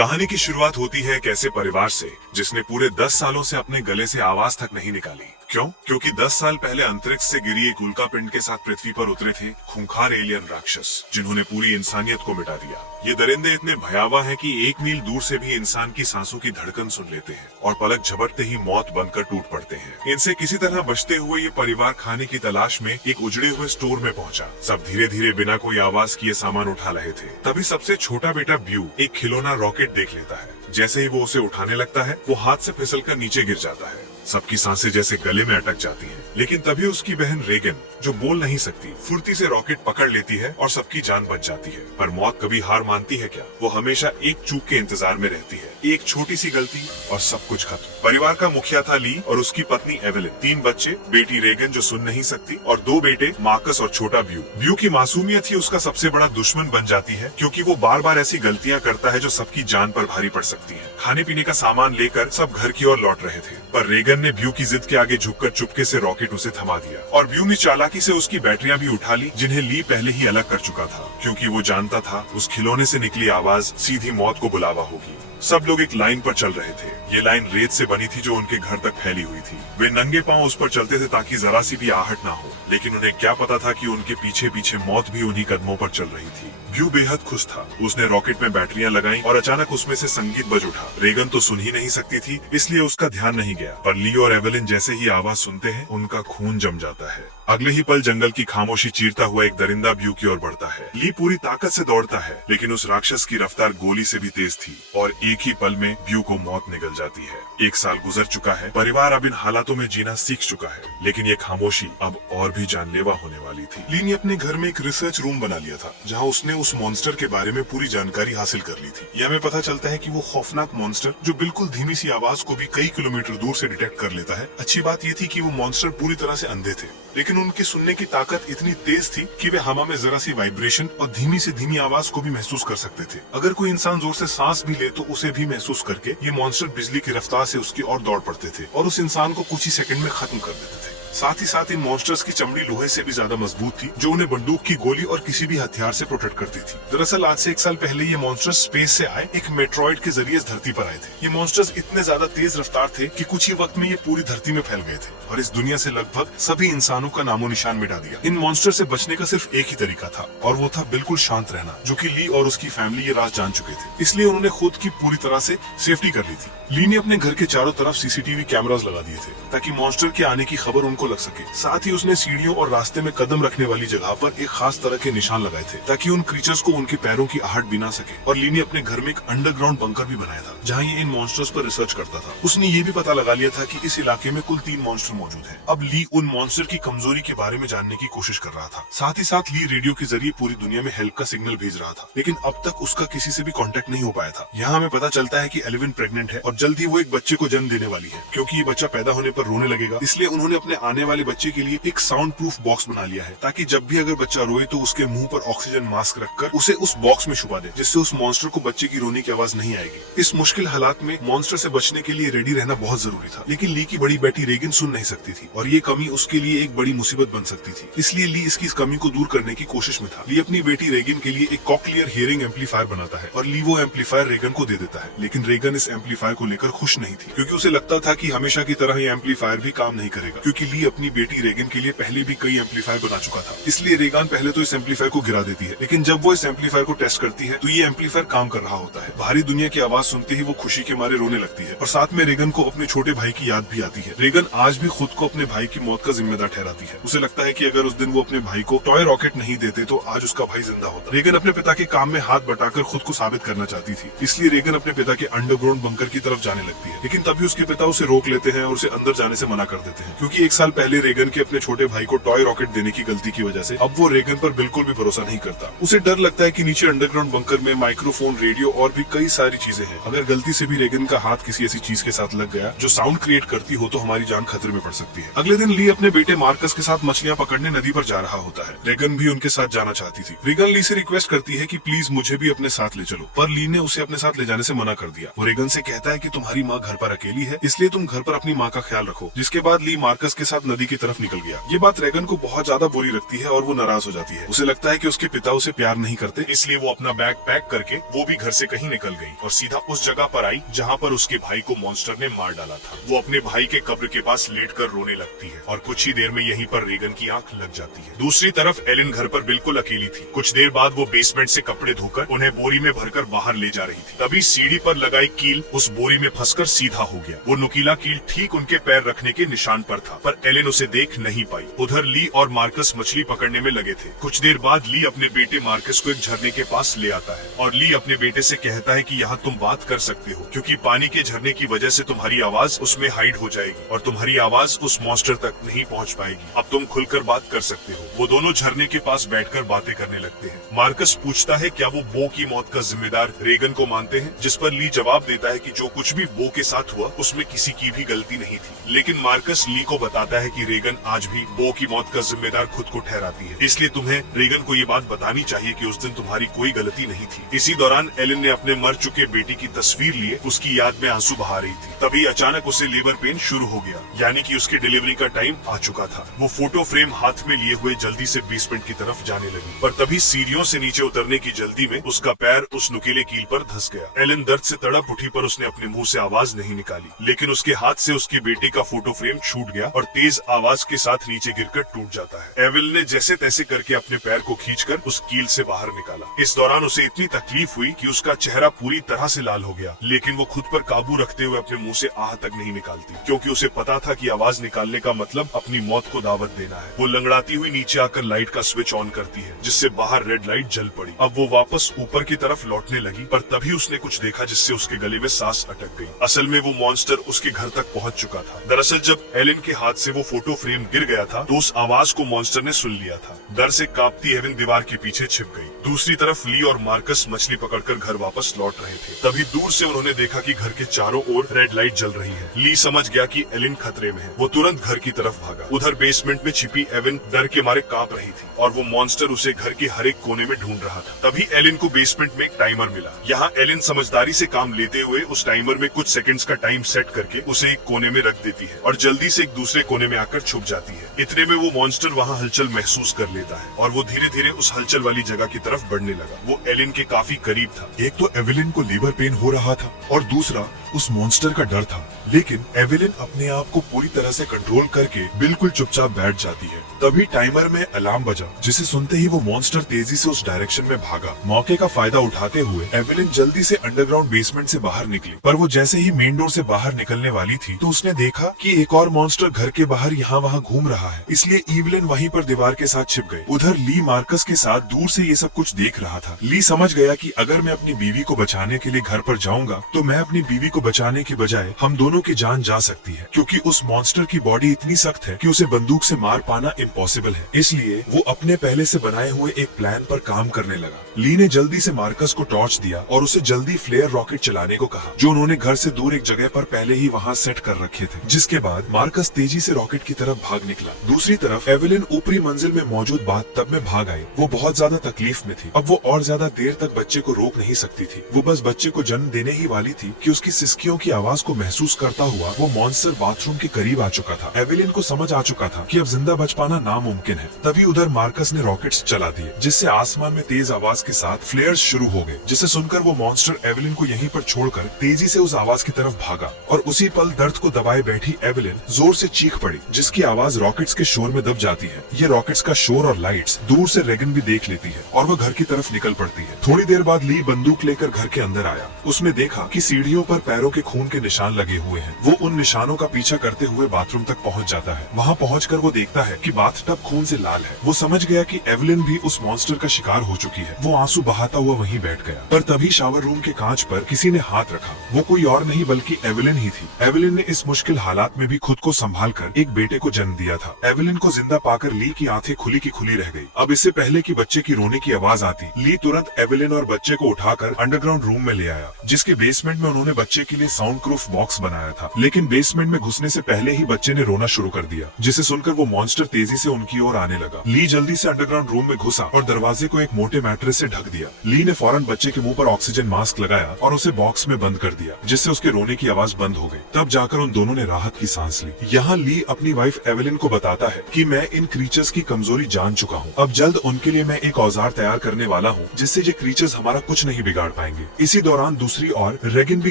कहानी की शुरुआत होती है एक ऐसे परिवार से जिसने पूरे 10 सालों से अपने गले से आवाज तक नहीं निकाली। क्यों? क्योंकि 10 साल पहले अंतरिक्ष से गिरी एक उल्कापिंड के साथ पृथ्वी पर उतरे थे खूंखार एलियन राक्षस, जिन्होंने पूरी इंसानियत को मिटा दिया। ये दरिंदे इतने भयावह हैं कि 1 मील दूर से भी इंसान की सांसों की धड़कन सुन लेते हैं और पलक झपटते ही मौत बनकर टूट पड़ते हैं। इनसे किसी तरह बचते हुए ये परिवार खाने की तलाश में एक उजड़े हुए स्टोर में पहुंचा। सब धीरे धीरे बिना कोई आवाज किए सामान उठा रहे थे। तभी सबसे छोटा बेटा ब्यू एक खिलौना रॉकेट देख लेता है। जैसे ही वो उसे उठाने लगता है, वो हाथ से फिसलकर नीचे गिर जाता है। सबकी सांसें जैसे गले में अटक जाती हैं। लेकिन तभी उसकी बहन रेगन, जो बोल नहीं सकती, फुर्ती से रॉकेट पकड़ लेती है और सबकी जान बच जाती है। पर मौत कभी हार मानती है क्या? वो हमेशा एक चूक के इंतजार में रहती है। एक छोटी सी गलती और सब कुछ खत्म। परिवार का मुखिया था ली और उसकी पत्नी एवेलिन। 3 बच्चे, बेटी रेगन जो सुन नहीं सकती और 2 बेटे मार्कस और छोटा ब्यू। ब्यू की मासूमियत ही उसका सबसे बड़ा दुश्मन बन जाती है, क्योंकि वो बार बार ऐसी गलतियां करता है जो सबकी जान पर भारी पड़ सकती है। खाने पीने का सामान लेकर सब घर की ओर लौट रहे थे, पर रेगन ने ब्यू की जिद के आगे झुककर चुपके से रॉकेट उसे थमा दिया और ब्यू ने चालाकी से उसकी बैटरियां भी उठा ली, जिन्हें ली पहले ही अलग कर चुका था, क्योंकि वो जानता था उस खिलौने से निकली आवाज सीधी मौत को बुलावा होगी। सब लोग एक लाइन पर चल रहे थे। ये लाइन रेत से बनी थी जो उनके घर तक फैली हुई थी। वे नंगे पांव उस पर चलते थे ताकि जरा सी भी आहट ना हो, लेकिन उन्हें क्या पता था कि उनके पीछे पीछे मौत भी उन्हीं कदमों पर चल रही थी। ब्यू बेहद खुश था। उसने रॉकेट में बैटरियां लगाईं और अचानक उसमें से संगीत बज उठा। रेगन तो सुन ही नहीं सकती थी, इसलिए उसका ध्यान नहीं गया, पर ली और एवेलिन जैसे ही आवाज सुनते हैं, उनका खून जम जाता है। अगले ही पल जंगल की खामोशी चीरता हुआ एक दरिंदा ब्यू की ओर बढ़ता है। ली पूरी ताकत से दौड़ता है, लेकिन उस राक्षस की रफ्तार गोली से भी तेज थी और एक ही पल में ब्यू को मौत निगल जाती है। 1 साल गुजर चुका है। परिवार अब इन हालातों में जीना सीख चुका है, लेकिन ये खामोशी अब और भी जानलेवा होने वाली थी। ली ने अपने घर में एक रिसर्च रूम बना लिया था, जहाँ उसने उस मॉन्स्टर के बारे में पूरी जानकारी हासिल कर ली थी। यह हमें पता चलता है कि वो खौफनाक मॉन्स्टर, जो बिल्कुल धीमी सी आवाज को भी कई किलोमीटर दूर से डिटेक्ट कर लेता है। अच्छी बात ये थी कि वो मॉन्स्टर पूरी तरह से अंधे थे, लेकिन उनके सुनने की ताकत इतनी तेज थी कि वे हवा में जरा सी वाइब्रेशन और धीमी से धीमी आवाज को भी महसूस कर सकते थे। अगर कोई इंसान जोर से सांस भी ले तो उसे भी महसूस करके ये मॉन्स्टर बिजली की रफ्तार से उसकी ओर दौड़ पड़ते थे और उस इंसान को कुछ ही सेकंड में खत्म कर देते थे। साथ ही साथ इन मॉन्स्टर्स की चमड़ी लोहे से भी ज्यादा मजबूत थी, जो उन्हें बंदूक की गोली और किसी भी हथियार से प्रोटेक्ट करती थी। दरअसल आज से 1 साल पहले ये मॉन्स्टर्स स्पेस से आए एक मेट्रॉइड के जरिए इस धरती पर आए थे। ये मॉन्स्टर्स इतने ज्यादा तेज रफ्तार थे कि कुछ ही वक्त में ये पूरी धरती में फैल गए थे और इस दुनिया से लगभग सभी इंसानों का नामो निशान मिटा दिया। इन मॉन्स्टर से बचने का सिर्फ एक ही तरीका था, और वो था बिल्कुल शांत रहना, जो कि ली और उसकी फैमिली ये राज जान चुके थे। इसलिए उन्होंने खुद की पूरी तरह से सेफ्टी कर ली थी। ली ने अपने घर के चारों तरफ सीसीटीवी कैमरास लगा दिए थे ताकि मॉन्स्टर के आने की खबर उनको लग सके। साथ ही उसने सीढ़ियों और रास्ते में कदम रखने वाली जगह पर एक खास तरह के निशान लगाए थे ताकि उन क्रीचर्स को उनके पैरों की आहट भी ना सके। और ली ने अपने घर में एक अंडरग्राउंड बंकर भी बनाया था, जहाँ ये इन मॉन्स्टर्स पर रिसर्च करता था। उसने ये भी पता लगा लिया था कि इस इलाके में कुल 3 मॉन्स्टर मौजूद हैं। अब ली उन मॉन्स्टर की कमजोरी के बारे में जानने की कोशिश कर रहा था। साथ ही साथ ली रेडियो के जरिए पूरी दुनिया में हेल्प का सिग्नल भेज रहा था, लेकिन अब तक उसका किसी से भी कांटेक्ट नहीं हो पाया था। यहाँ हमें पता चलता है कि एलिविन प्रेग्नेंट है और जल्द ही वो एक बच्चे को जन्म देने वाली है। क्योंकि ये बच्चा पैदा होने पर रोने लगेगा, इसलिए उन्होंने अपने आने वाले बच्चे के लिए एक साउंड प्रूफ बॉक्स बना लिया है, ताकि जब भी अगर बच्चा रोए तो उसके मुंह पर ऑक्सीजन मास्क रखकर उसे उस बॉक्स में छुपा दे, जिससे उस मॉन्स्टर को बच्चे की रोने की आवाज नहीं आएगी। इस मुश्किल हालात में मॉन्स्टर से बचने के लिए रेडी रहना बहुत जरूरी था, लेकिन ली की बड़ी बेटी रेगन सुन नहीं सकती थी और ये कमी उसके लिए एक बड़ी मुसीबत बन सकती थी। इसलिए ली इसकी इस कमी को दूर करने की कोशिश में था। ली अपनी बेटी रेगन के लिए एक कॉक्लियर हियरिंग एम्पलीफायर बनाता है और ली वो एम्पलीफायर रेगन को दे देता है। लेकिन रेगन इस एम्पलीफायर को लेकर खुश नहीं थी, क्योंकि उसे लगता था कि हमेशा की तरह ये एम्पलीफायर भी काम नहीं करेगा, क्योंकि ली अपनी बेटी रेगन के लिए पहले भी कई एम्पलीफायर बना चुका था। इसलिए रेगन पहले तो इस एम्पलीफायर को गिरा देती है, लेकिन जब वो इस एम्पलीफायर को टेस्ट करती है तो ये एम्पलीफायर काम कर रहा होता है। बाहरी दुनिया की आवाज सुनते ही वो खुशी के मारे रोने लगती है और साथ में रेगन को अपने छोटे भाई की याद भी आती है। रेगन आज भी खुद को अपने भाई की मौत का जिम्मेदार ठहराती है। उसे लगता है कि अगर उस दिन वो अपने भाई को टॉय रॉकेट नहीं देते तो आज उसका भाई जिंदा होता। रेगन अपने पिता के काम में हाथ बटाकर खुद को साबित करना चाहती थी, इसलिए रेगन अपने पिता के अंडरग्राउंड बंकर की तरफ जाने लगती है। लेकिन तभी उसके पिता उसे रोक लेते हैं और उसे अंदर जाने से मना कर देते हैं, क्योंकि 1 साल पहले रेगन के अपने छोटे भाई को टॉय रॉकेट देने की गलती की वजह से अब वो रेगन पर बिल्कुल भी भरोसा नहीं करता। उसे डर लगता है कि नीचे अंडरग्राउंड बंकर में माइक्रोफोन, रेडियो और भी कई सारी चीजें हैं। अगर गलती से भी रेगन का हाथ किसी ऐसी चीज के साथ लग गया जो साउंड क्रिएट करती हो तो हमारी जान खतरे में पड़ सकती है। अगले दिन ली अपने बेटे मार्कस के साथ मछलियां पकड़ने नदी पर जा रहा होता है। रेगन भी उनके साथ जाना चाहती थी। रेगन ली से रिक्वेस्ट करती है कि प्लीज मुझे भी अपने साथ ले चलो, पर ली ने उसे अपने साथ ले जाने से मना कर दिया। वो रेगन से कहता है कि तुम्हारी माँ घर पर अकेली है, इसलिए तुम घर पर अपनी माँ का ख्याल रखो। जिसके बाद ली मार्कस के साथ साथ नदी की तरफ निकल गया। ये बात रेगन को बहुत ज्यादा बुरी लगती है और वो नाराज हो जाती है। उसे लगता है कि उसके पिता उसे प्यार नहीं करते, इसलिए वो अपना बैग पैक करके वो भी घर से कहीं निकल गई और सीधा उस जगह पर आई जहाँ पर उसके भाई को मॉन्स्टर ने मार डाला था। वो अपने भाई के कब्र के पास लेटकर रोने लगती है और कुछ ही देर में यहीं पर रेगन की आंख लग जाती है। दूसरी तरफ एलिन घर पर बिल्कुल अकेली थी। कुछ देर बाद वो बेसमेंट से कपड़े धोकर उन्हें बोरी में भरकर बाहर ले जा रही थी। तभी सीढ़ी पर लगाई कील उस बोरी में फंसकर सीधा हो गया। वो नुकीला कील ठीक उनके पैर रखने के निशान पर था, पर एलिन उसे देख नहीं पाई। उधर ली और मार्कस मछली पकड़ने में लगे थे। कुछ देर बाद ली अपने बेटे मार्कस को एक झरने के पास ले आता है और ली अपने बेटे से कहता है कि यहाँ तुम बात कर सकते हो, क्योंकि पानी के झरने की वजह से तुम्हारी आवाज उसमें हाइड हो जाएगी और तुम्हारी आवाज उस मॉन्स्टर तक नहीं पहुँच पाएगी। अब तुम खुलकर बात कर सकते हो। वो दोनों झरने के पास बैठकर बातें करने लगते हैं। मार्कस पूछता है क्या वो बो की मौत का जिम्मेदार रेगन को मानते हैं, जिस पर ली जवाब देता है कि जो कुछ भी बो के साथ हुआ उसमें किसी की भी गलती नहीं थी। लेकिन मार्कस ली को बताता है कि रेगन आज भी बो की मौत का जिम्मेदार खुद को ठहराती है, इसलिए तुम्हें रेगन को ये बात बतानी चाहिए कि उस दिन तुम्हारी कोई गलती नहीं थी। इसी दौरान एलिन ने अपने मर चुके बेटी की तस्वीर लिए उसकी याद में आंसू बहा रही थी। तभी अचानक उसे लेबर पेन शुरू हो गया, यानी कि उसकी डिलीवरी का टाइम आ चुका था। वो फोटो फ्रेम हाथ में लिए हुए जल्दी से बेसमेंट की तरफ जाने लगी, पर तभी सीढ़ियों से नीचे उतरने की जल्दी में उसका पैर उस नुकीले कील पर धंस गया। एलिन दर्द से तड़प उठी, पर उसने अपने मुंह से आवाज नहीं निकाली, लेकिन उसके हाथ से उसकी बेटी का फोटो फ्रेम छूट गया और तेज आवाज के साथ नीचे गिरकर टूट जाता है। एविल ने जैसे तैसे करके अपने पैर को खींचकर उस कील से बाहर निकाला। इस दौरान उसे इतनी तकलीफ हुई कि उसका चेहरा पूरी तरह से लाल हो गया, लेकिन वो खुद पर काबू रखते हुए अपने मुंह से आह तक नहीं निकालती, क्योंकि उसे पता था कि आवाज निकालने का मतलब अपनी मौत को दावत देना है। वो लंगड़ाती हुई नीचे आकर लाइट का स्विच ऑन करती है, जिससे बाहर रेड लाइट जल पड़ी। अब वो वापस ऊपर की तरफ लौटने लगी, पर तभी उसने कुछ देखा जिससे उसके गले में सांस अटक गई। असल में वो मॉन्स्टर उसके घर तक पहुंच चुका था। दरअसल जब एलिन के हाथ से वो फोटो फ्रेम गिर गया था तो उस आवाज को मॉन्स्टर ने सुन लिया था। डर से कांपती एविन दीवार के पीछे छिप गई। दूसरी तरफ ली और मार्कस मछली पकड़कर घर वापस लौट रहे थे। तभी दूर से उन्होंने देखा कि घर के चारों ओर रेड लाइट जल रही है। ली समझ गया कि एलिन खतरे में है। वो तुरंत घर की तरफ भागा। उधर बेसमेंट में छिपी एविन डर के मारे कांप रही थी और वो मॉन्स्टर उसे घर के हर एक कोने में ढूंढ रहा था। तभी एलिन को बेसमेंट में एक टाइमर मिला। यहाँ एलिन समझदारी से काम लेते हुए उस टाइमर में कुछ सेकंड्स का टाइम सेट करके उसे एक कोने में रख देती है और जल्दी से एक दूसरे कोने में आकर छुप जाती है। इतने में वो मॉन्स्टर वहाँ हलचल महसूस कर लेता है और वो धीरे धीरे उस हलचल वाली जगह की तरफ बढ़ने लगा। वो एलिन के काफी करीब था। एक तो एविलिन को लीवर पेन हो रहा था और दूसरा उस मॉन्स्टर का डर था, लेकिन एविलिन अपने आप को पूरी तरह से कंट्रोल करके बिल्कुल चुपचाप बैठ जाती है। तभी टाइमर में अलार्म बजा, जिसे सुनते ही वो मॉन्स्टर तेजी से उस डायरेक्शन में भागा। मौके का फायदा उठाते हुए एविलिन जल्दी से अंडरग्राउंड बेसमेंट से बाहर निकली, पर वो जैसे ही मेन डोर से बाहर निकलने वाली थी तो उसने देखा कि एक और मॉन्स्टर घर के बाहर यहाँ वहाँ घूम रहा है, इसलिए एविलिन वहीं पर दीवार के साथ छिप गई। उधर ली मार्कस के साथ दूर से ये सब कुछ देख रहा था। ली समझ गया कि अगर मैं अपनी बीवी को बचाने के लिए घर पर जाऊंगा तो मैं अपनी बीवी को बचाने की बजाय हम दोनों की जान जा सकती है, क्योंकि उस मॉन्स्टर की बॉडी इतनी सख्त है कि उसे बंदूक से मार पाना इम्पॉसिबल है। इसलिए वो अपने पहले से बनाए हुए एक प्लान पर काम करने लगा। ली ने जल्दी से मार्कस को टॉर्च दिया और उसे जल्दी फ्लेयर रॉकेट चलाने को कहा, जो उन्होंने घर से दूर एक जगह पर पहले ही वहाँ सेट कर रखे थे। जिसके बाद मार्कस तेजी से रॉकेट की तरफ भाग निकला। दूसरी तरफ एविलिन ऊपरी मंजिल में मौजूद बाथटब में भाग आई। वो बहुत ज्यादा तकलीफ में थी। अब वो और ज्यादा देर तक बच्चे को रोक नहीं सकती थी। वो बस बच्चे को जन्म देने ही वाली थी कि उसकी सिसकियों की आवाज को महसूस करता हुआ वो मॉन्स्टर बाथरूम के करीब आ चुका था। एविलिन को समझ आ चुका था कि अब जिंदा बच पाना नामुमकिन है। तभी उधर मार्कस ने रॉकेट्स चला दिए, जिससे आसमान में तेज आवाज के साथ फ्लेयर्स शुरू हो गए, जिसे सुनकर वो मॉन्स्टर एविलिन को यहीं पर छोड़कर तेजी से उस आवाज की तरफ भागा और उसी पल दर्द को दबाए बैठी एविलिन जोर से चीख पड़ी, जिसकी आवाज रॉकेट्स के शोर में दब जाती है। ये रॉकेट्स का शोर और लाइट्स दूर से रेगन भी देख लेती है और वो घर की तरफ निकल पड़ती है। थोड़ी देर बाद ली बंदूक लेकर घर के अंदर आया। उसने देखा कि सीढ़ियों पर पैरों के खून के निशान लगे हुए हैं। वो उन निशानों का पीछा करते हुए बाथरूम तक पहुंच जाता है। वहां पहुंचकर वो देखता है कि बाथटब खून से लाल है। वो समझ गया कि एविलिन भी उस मॉन्स्टर का शिकार हो चुकी है। वो आंसू बहाता हुआ वहीं बैठ गया, पर तभी शावर रूम के कांच पर किसी ने हाथ रखा। वो कोई और नहीं बल्कि एविलिन ही थी। एविलिन ने इस मुश्किल हालात में भी खुद को संभाल कर एक बेटे को जन्म दिया था। एविलिन को जिंदा पाकर ली की आंखें खुली की खुली रह गई। अब इससे पहले कि बच्चे की रोने की आवाज आती, ली तुरंत एविलिन और बच्चे को उठाकर अंडरग्राउंड रूम में ले आया, जिसके बेसमेंट में उन्होंने बच्चे के लिए साउंड प्रूफ बॉक्स बनाया था। लेकिन बेसमेंट में घुसने से पहले ही बच्चे ने रोना शुरू कर दिया, जिसे सुनकर वो मॉन्स्टर तेजी से उनकी ओर आने लगा। ली जल्दी से अंडरग्राउंड रूम में घुसा और दरवाजे को एक मोटे मैट्रेस से ढक दिया। ली ने फौरन बच्चे के मुंह पर ऑक्सीजन मास्क लगाया और उसे बॉक्स में बंद कर दिया, जिससे उसके रोने की आवाज बंद हो गई। तब जाकर उन दोनों ने राहत की सांस ली। यहाँ ली ली अपनी वाइफ एवेलिन को बताता है कि मैं इन क्रीचर्स की कमजोरी जान चुका हूँ। अब जल्द उनके लिए मैं एक औजार तैयार करने वाला हूँ जिससे ये क्रीचर्स हमारा कुछ नहीं बिगाड़ पाएंगे। इसी दौरान दूसरी ओर रेगिन भी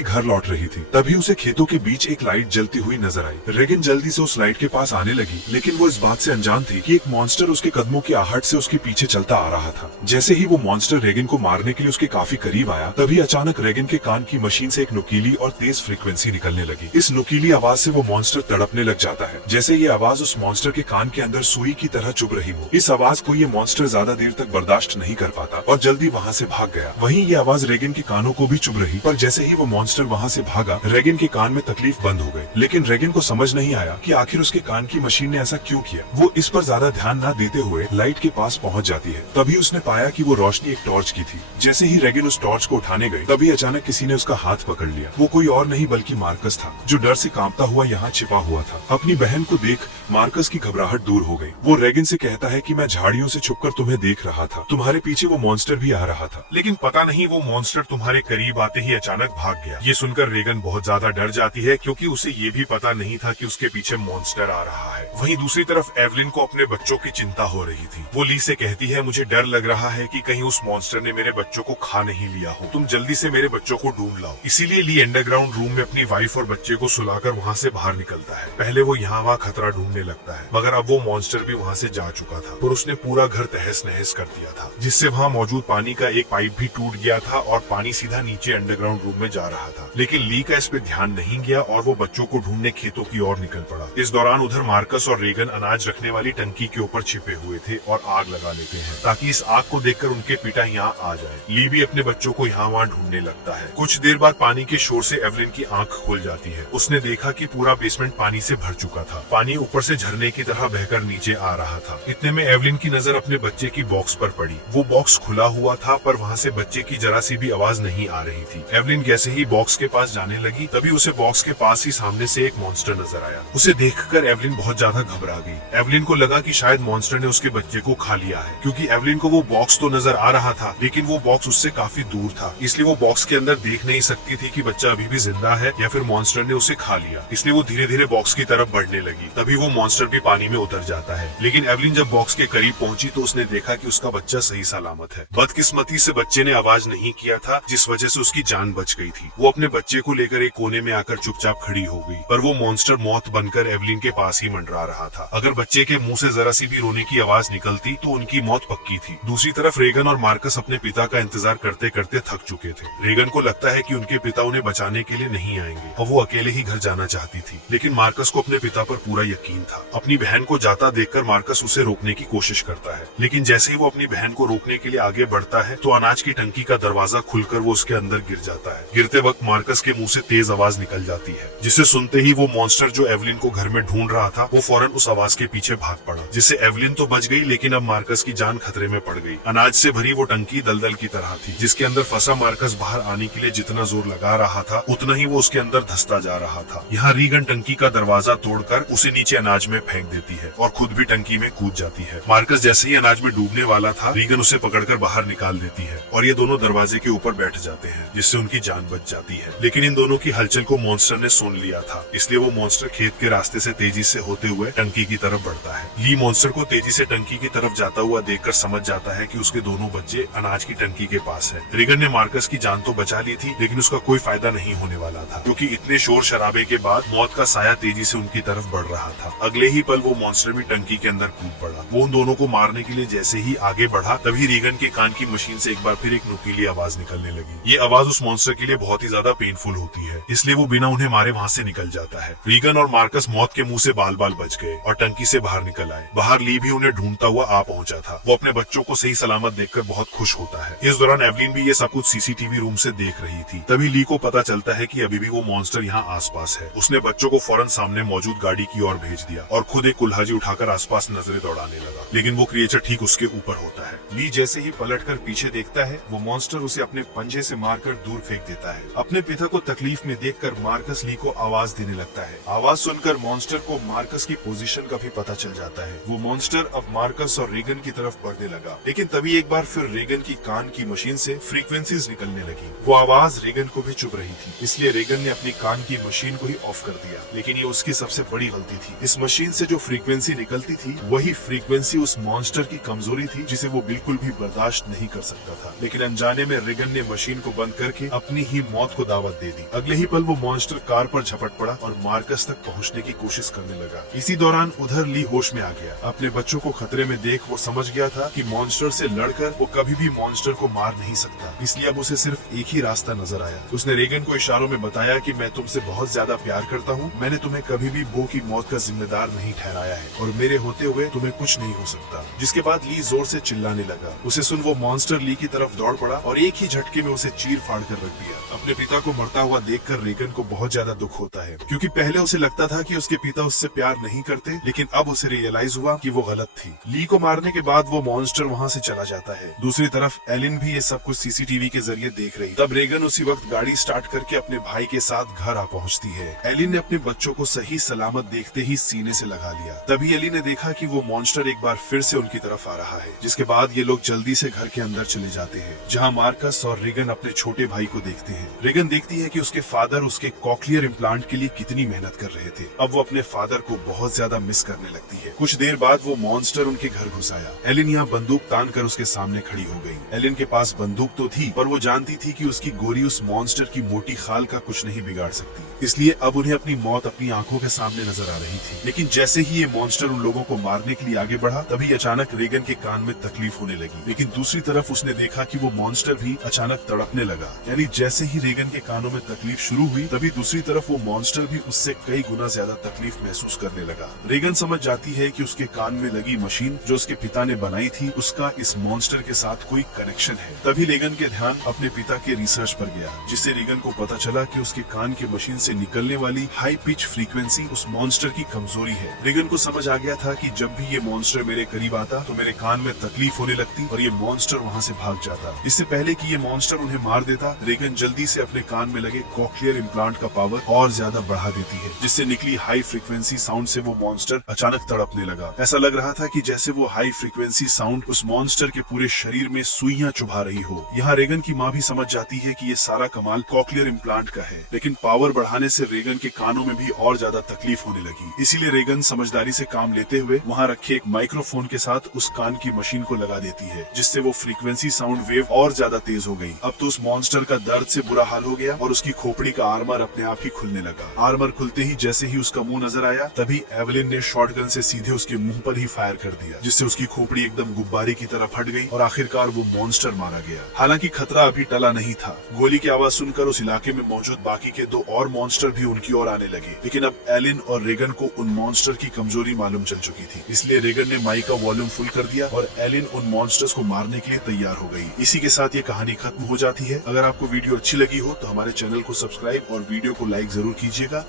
घर लौट रही थी। तभी उसे खेतों के बीच एक लाइट जलती हुई नजर आई। रेगिन जल्दी से उस लाइट के पास आने लगी, लेकिन वो इस बात से अनजान थी कि एक मॉन्स्टर उसके कदमों की आहट से उसके पीछे चलता आ रहा था। जैसे ही वो मॉन्स्टर रेगिन को मारने के लिए उसके काफी करीब आया, तभी अचानक रेगिन के कान की मशीन से एक नुकीली और तेज फ्रीक्वेंसी निकलने लगी। इस नुकीली आवाज से वो मॉन्स्टर तड़पने लग जाता है, जैसे ये आवाज उस मॉन्स्टर के कान के अंदर सुई की तरह चुभ रही हो। इस आवाज को ये मॉन्स्टर ज्यादा देर तक बर्दाश्त नहीं कर पाता और जल्दी वहाँ से भाग गया। वहीं ये आवाज रेगिन के कानों को भी चुभ रही, पर जैसे ही वो मॉन्स्टर वहाँ से भागा, रेगिन के कान में तकलीफ बंद हो गई। लेकिन रेगिन को समझ नहीं आया कि आखिर उसके कान की मशीन ने ऐसा क्यों किया। वो इस पर ज्यादा ध्यान न देते हुए लाइट के पास पहुँच जाती है। तभी उसने पाया कि वो रोशनी एक टॉर्च की थी। जैसे ही रेगिन उस टॉर्च को उठाने गई, तभी अचानक किसी ने उसका हाथ पकड़ लिया। वो कोई और नहीं बल्कि मार्कस था, जो डर से कांपता हुआ यहाँ छिपा हुआ था। अपनी बहन को देख मार्कस की घबराहट दूर हो गई। वो रेगिन से कहता है कि मैं झाड़ियों से छुपकर तुम्हें देख रहा था, तुम्हारे पीछे वो मॉन्स्टर भी आ रहा था। लेकिन पता नहीं वो मॉन्स्टर तुम्हारे करीब आते ही अचानक भाग गया। ये सुनकर रेगन बहुत ज्यादा डर जाती है, क्योंकि उसे ये भी पता नहीं था कि उसके पीछे मॉन्स्टर आ रहा है। वहीं दूसरी तरफ एवलिन को अपने बच्चों की चिंता हो रही थी। वो ली से कहती है, मुझे डर लग रहा है कि कहीं उस मॉन्स्टर ने मेरे बच्चों को खा नहीं लिया हो, तुम जल्दी से मेरे बच्चों को ढूंढ लाओ। इसीलिए ली अंडरग्राउंड रूम में अपनी वाइफ और बच्चे को सुलाकर वहाँ से बाहर निकलता है। पहले वो यहाँ वहाँ खतरा ढूंढने लगता है, मगर अब वो मॉन्स्टर भी वहाँ से जा चुका था और उसने पूरा घर तहस नहस कर दिया था, जिससे वहाँ मौजूद पानी का एक पाइप भी टूट गया था और पानी सीधा नीचे अंडरग्राउंड रूम में जा रहा था। लेकिन ली का इस पे ध्यान नहीं गया और वो बच्चों को ढूंढने खेतों की ओर निकल पड़ा। इस दौरान उधर मार्कस और रेगन अनाज रखने वाली टंकी के ऊपर छिपे हुए थे और आग लगा लेते हैं, ताकि इस आग को देखकर उनके पिता यहाँ आ जाए। ली भी अपने बच्चों को यहाँ वहाँ ढूंढने लगता है। कुछ देर बाद पानी के शोर से एवलिन की आंख खुल जाती है। उसने देखा कि पूरा बेसमेंट पानी से भर चुका था। पानी ऊपर से झरने की तरह बहकर नीचे आ रहा था। इतने में एवलिन की नजर अपने बच्चे की बॉक्स पर पड़ी। वो बॉक्स खुला हुआ था, पर वहाँ से बच्चे की जरा सी भी आवाज नहीं आ रही थी। एवलिन जैसे ही बॉक्स के पास जाने लगी, तभी उसे बॉक्स के पास ही सामने से एक मॉन्स्टर नजर आया। उसे देखकर एवलिन बहुत ज्यादा घबरा गई। एवलिन को लगा कि शायद मॉन्स्टर ने उसके बच्चे को खा लिया है, क्योंकि एवलिन को वो बॉक्स तो नजर आ रहा था, लेकिन वो बॉक्स उससे काफी दूर था। इसलिए वो बॉक्स के अंदर देख नहीं सकती थी कि बच्चा अभी भी जिंदा है या फिर मॉन्स्टर ने उसे खा लिया। इसलिए वो धीरे धीरे बॉक्स की तरफ बढ़ने लगी। तभी वो मॉन्स्टर भी पानी में उतर जाता है। लेकिन एवलिन जब बॉक्स के करीब पहुंची तो उसने देखा कि उसका बच्चा सही सलामत है। बदकिस्मती से बच्चे ने आवाज नहीं किया था, जिस वजह से उसकी जान बच गई थी। वो अपने बच्चे को लेकर एक कोने में आकर चुपचाप खड़ी हो गई, पर वो मॉन्स्टर मौत बनकर एवलिन के पास ही मंडरा रहा था। अगर बच्चे के मुंह से जरा सी भी रोने की आवाज निकलती तो उनकी मौत पक्की थी। दूसरी तरफ रेगन और मार्कस अपने पिता का इंतजार करते करते थक चुके थे। रेगन को लगता है कि उनके पिता उन्हें बचाने के लिए नहीं आएंगे और वो अकेले ही घर जाना चाहती थी। लेकिन मार्कस को अपने पिता पर पूरा यकीन था। अपनी बहन को जाता देखकर मार्कस उसे रोकने की कोशिश करता है, लेकिन जैसे ही वो अपनी बहन को रोकने के लिए आगे बढ़ता है तो अनाज की टंकी का दरवाजा खुलकर वो उसके अंदर गिर जाता है। गिरते वक्त मार्कस के मुंह से तेज आवाज निकल जाती है, जिसे सुनते ही वो मॉन्स्टर जो एवलिन को घर में ढूंढ रहा था वो फौरन उस आवाज के पीछे भाग पड़ा, जिससे एवलिन तो बच गई, लेकिन अब मार्कस की जान खतरे में पड़ गई। अनाज से भरी वो टंकी दलदल की तरह थी, जिसके अंदर फंसा मार्कस बाहर आने के लिए जितना जोर लगा रहा था उतना ही वो उसके अंदर धंसता जा रहा था। यहाँ रीगन टंकी का दरवाजा तोड़कर उसे नीचे अनाज में फेंक देती है और खुद भी टंकी में कूद जाती है। मार्कस जैसे ही अनाज में डूबने वाला था, रीगन उसे पकड़कर बाहर निकाल देती है और ये दोनों दरवाजे के ऊपर बैठ जाते हैं, जिससे उनकी जान बच जाती है। लेकिन इन दोनों की हलचल को मॉन्स्टर ने सुन लिया था, इसलिए वो मॉन्स्टर खेत के रास्ते से तेजी से होते हुए टंकी की तरफ बढ़ता है। ली मॉन्स्टर को तेजी से टंकी की तरफ जाता हुआ देखकर समझ जाता है कि उसके दोनों बच्चे अनाज की टंकी के पास है। रीगन ने मार्कस की जान तो बचा ली थी, लेकिन उसका कोई फायदा नहीं होने वाला था, क्योंकि इतने शोर शराबे के बाद मौत का साया तेजी से उनकी तरफ बढ़ रहा था। अगले ही पल वो मॉन्स्टर भी टंकी के अंदर कूद पड़ा। वो उन दोनों को मारने के लिए जैसे ही आगे बढ़ा, तभी रीगन के कान की मशीन से एक बार फिर एक नुकीली आवाज निकलने लगी। ये आवाज उस मॉन्स्टर के लिए बहुत ही ज्यादा पेनफुल होती है, इसलिए वो बिना उन्हें मारे वहाँ से निकल जाता है। रीगन और मार्कस मौत के मुंह से बाल बाल बच गए और टंकी से बाहर निकल आए। बाहर ली भी उन्हें ढूंढता हुआ आ पहुंचा था। वो अपने बच्चों को सही सलामत देखकर बहुत खुश होता है। इस दौरान एवलिन भी ये सब कुछ सीसीटीवी रूम से देख रही थी। तभी ली को पता चलता है कि अभी भी वो मॉन्स्टर यहाँ आसपास है। उसने बच्चों को फौरन सामने मौजूद गाड़ी की ओर भेज दिया और खुद एक कुल्हाड़ी उठाकर आसपास नजरें दौड़ाने लगा, लेकिन वो क्रिएचर ठीक उसके ऊपर होता है। ली जैसे ही पलटकर पीछे देखता है, वो मॉन्स्टर उसे अपने पंजे से मारकर दूर फेंक देता है। अपने पिता को तकलीफ में देखकर मार्कस ली को आवाज देने लगता है। आवाज सुनकर मॉन्स्टर को मार्कस की पोजीशन का भी पता चल जाता है। वो मॉन्स्टर अब मार्कस और रेगन की तरफ बढ़ने लगा, लेकिन तभी एक बार फिर रेगन की कान की मशीन से फ्रीक्वेंसीज निकलने लगी। वो आवाज रेगन को भी चुभ रही थी, इसलिए रेगन ने अपनी कान की मशीन को ही ऑफ कर दिया। लेकिन ये उसकी सबसे बड़ी बड़ी गलती थी। इस मशीन से जो फ्रीक्वेंसी निकलती थी वही फ्रीक्वेंसी उस मॉन्स्टर की कमजोरी थी जिसे वो बिल्कुल भी बर्दाश्त नहीं कर सकता था। लेकिन अनजाने में रेगन ने मशीन को बंद करके अपनी ही मौत को दावत दे दी। अगले ही पल वो मॉन्स्टर कार पर झपट पड़ा और मार्कस तक पहुंचने की कोशिश करने लगा। इसी दौरान उधर ली होश में आ गया। अपने बच्चों को खतरे में देख वो समझ गया था कि मॉन्स्टर से लड़कर वो कभी भी मॉन्स्टर को मार नहीं सकता, इसलिए अब उसे सिर्फ एक ही रास्ता नजर आया। उसने रेगन को इशारों में बताया कि मैं तुमसे बहुत ज्यादा प्यार करता हूँ, मैंने तुम्हें कभी भी बो की मौत का जिम्मेदार नहीं ठहराया है और मेरे होते हुए तुम्हें कुछ नहीं हो सकता। जिसके बाद ली जोर से चिल्लाने लगा। उसे सुन वो मॉन्स्टर ली की तरफ दौड़ पड़ा और एक ही झटके में उसे चीर फाड़ कर रख दिया। अपने पिता को मरता हुआ देखकर रेगन को बहुत ज्यादा दुख होता है, क्योंकि पहले उसे लगता था कि उसके पिता उससे प्यार नहीं करते, लेकिन अब उसे रियलाइज हुआ कि वो गलत थी। ली को मारने के बाद वो मॉन्स्टर वहाँ से चला जाता है। दूसरी तरफ एलिन भी ये सब कुछ सीसीटीवी के जरिए देख रही। तब रेगन उसी वक्त गाड़ी स्टार्ट करके अपने भाई के साथ घर आ पहुँचती है। एलिन ने अपने बच्चों को सही सलामत देखते ही सीने से लगा लिया। तभी एलिन ने देखा कि वो मॉन्स्टर एक बार फिर से उनकी तरफ आ रहा है, जिसके बाद ये लोग जल्दी से घर के अंदर चले जाते हैं, जहाँ मार्कस और रेगन अपने छोटे भाई को देखते हैं। रेगन देखती है कि उसके फादर उसके कॉक्लियर इम्प्लांट के लिए कितनी मेहनत कर रहे थे। अब वो अपने फादर को बहुत ज्यादा मिस करने लगती है। कुछ देर बाद वो मॉन्स्टर उनके घर घुस आया। एलिन यहाँ बंदूक तान कर उसके सामने खड़ी हो गई। एलिन के पास बंदूक तो थी, पर वो जानती थी कि उसकी गोली उस मॉन्स्टर की मोटी खाल का कुछ नहीं बिगाड़ सकती, इसलिए अब उन्हें अपनी मौत अपनी आंखों के सामने नजर आ रही थी। लेकिन जैसे ही ये मॉन्स्टर उन लोगों को मारने के लिए आगे बढ़ा, तभी अचानक रेगन के कान में तकलीफ होने लगी। लेकिन दूसरी तरफ उसने देखा कि वो मॉन्स्टर भी अचानक तड़पने लगा। यानी जैसे ही रेगन के कानों में तकलीफ शुरू हुई, तभी दूसरी तरफ वो मॉन्स्टर भी उससे कई गुना ज्यादा तकलीफ महसूस करने लगा। रेगन समझ जाती है कि उसके कान में लगी मशीन जो उसके पिता ने बनाई थी, उसका इस मॉन्स्टर के साथ कोई कनेक्शन है। तभी रेगन के ध्यान अपने पिता के रिसर्च पर गया, जिससे रेगन को पता चला कि उसके कान के मशीन से निकलने वाली हाई पिच फ्रीक्वेंसी उस मॉन्स्टर की कमजोरी है। रेगन को समझ आ गया था कि जब भी ये मॉन्स्टर मेरे करीब आता तो मेरे कान में तकलीफ होने लगती और ये मॉन्स्टर वहाँ से भाग जाता। इससे पहले कि ये मॉन्स्टर उन्हें मार देता, रेगन जल्दी से अपने कान में लगे कॉक्लियर इम्प्लांट का पावर और ज्यादा बढ़ा देती है, जिससे निकली हाई फ्रीक्वेंसी साउंड से वो मॉन्स्टर अचानक तड़पने लगा। ऐसा लग रहा था कि जैसे वो हाई फ्रीक्वेंसी साउंड उस मॉन्स्टर के पूरे शरीर में सुइयां चुभा रही हो। यहाँ रेगन की माँ भी समझ जाती है कि ये सारा कमाल कॉक्लियर इम्प्लांट का है, लेकिन पावर बढ़ाने से रेगन के कानों में भी और ज्यादा तकलीफ होने लगी। इसीलिए रेगन समझदारी से काम लेते हुए वहाँ रखे एक माइक्रोफोन के साथ उस कान की मशीन को लगा देती है, जिससे वो फ्रीक्वेंसी साउंड वेव और ज्यादा तेज हो गई। अब तो उस मॉन्स्टर का दर्द से बुरा हाल हो गया और उसकी खोपड़ी का आर्मर अपने आप ही खुलने लगा। आर्मर खुलते ही जैसे ही उसका मुंह नजर आया, तभी एवलिन ने शॉटगन से सीधे उसके मुंह पर ही फायर कर दिया, जिससे उसकी खोपड़ी एकदम गुब्बारे की तरह फट गई और आखिरकार वो मॉन्स्टर मारा गया। हालांकि खतरा अभी टला नहीं था। गोली की आवाज सुनकर उस इलाके में मौजूद बाकी के दो और मॉन्स्टर भी उनकी ओर आने लगे, लेकिन अब एलिन और रेगन को उन मॉन्स्टर की कमजोरी मालूम चल चुकी थी। इसलिए रेगन ने माइक का वॉल्यूम फुल कर दिया और एलिन उन मॉन्स्टर्स को मारने के लिए तैयार हो गई। इसी के साथ ये कहानी खत्म हो जाती है। अगर आपको वीडियो अच्छी लगी हो तो हमारे चैनल को सब्सक्राइब और वीडियो को लाइक जरूर कीजिएगा।